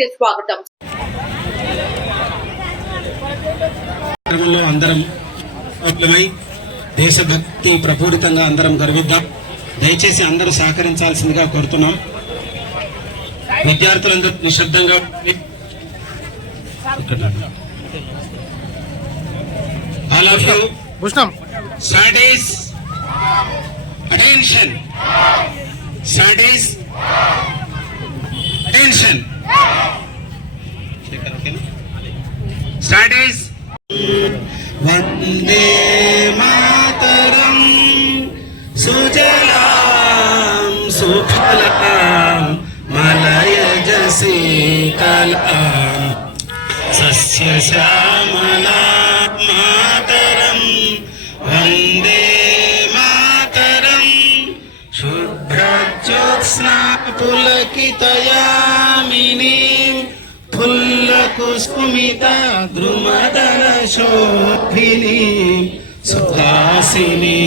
న్యూస్కి స్వాగతం. కార్యక్రమంలో అందరం విప్లవై దేశభక్తి ప్రపూరితంగా అందరం గర్విద్దాం. దయచేసి అందరూ సహకరించాల్సిందిగా కోరుతున్నాం. విద్యార్థులందరూ నిశ్శబ్దంగా ఉండి all of you Bhushanam studies attention studies attention studies Vande Mataram సుజలాం సుఫలాం మలయజ శీతలాం సస్యశ్యామలా మాతరం వందే మాతరం శుభ్రజ్యోత్స్నా పులకితయామిని मिता द्रुमदलशोभि सुखासिनी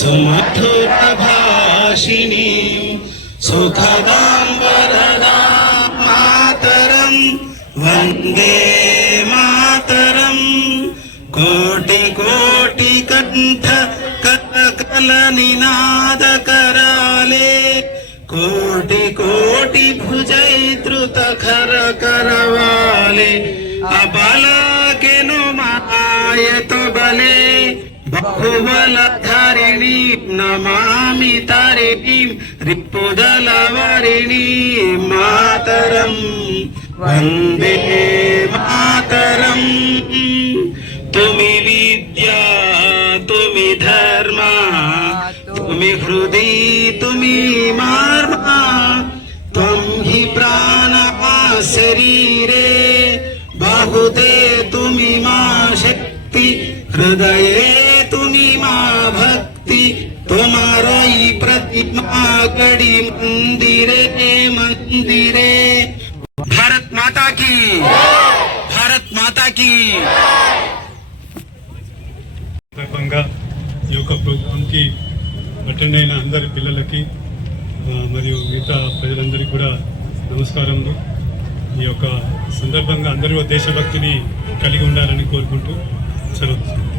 सुमथुतभाषिणि सुखदाम्बरदा मातरम् वन्दे मातरम् कोटिकोटिकण्ठ कोटि कण्ठ कटी भुजई द्रुत खर करवाले। अबला के नो माय तो बले बहुबल धरिणी नमामि तारिणी रिपुदल वरिणी मातरम। वंदे मातरम। तुम्हें विद्या, तुम्हें धर्म, तुम्हें हृदय, तुम्हें मा বাহুতে তুমি মা শক্তি হৃদয়ে তুমি মা ভক্তি তোমারই প্রতিমা গড়ি মন্দিরে মন্দিরে ভারত মাতা কি భారత్ మాతా కీ సందర్భంగా ఈ యొక్క ప్రోగ్రాంకి అటెండ్ అయిన అందరి పిల్లలకి ఆ, మరియు మిగతా ప్రజలందరికీ కూడా నమస్కారములు ఈ యొక్క సందర్భంగా అందరూ దేశభక్తిని కలిగి ఉండాలని కోరుకుంటూ సెలవు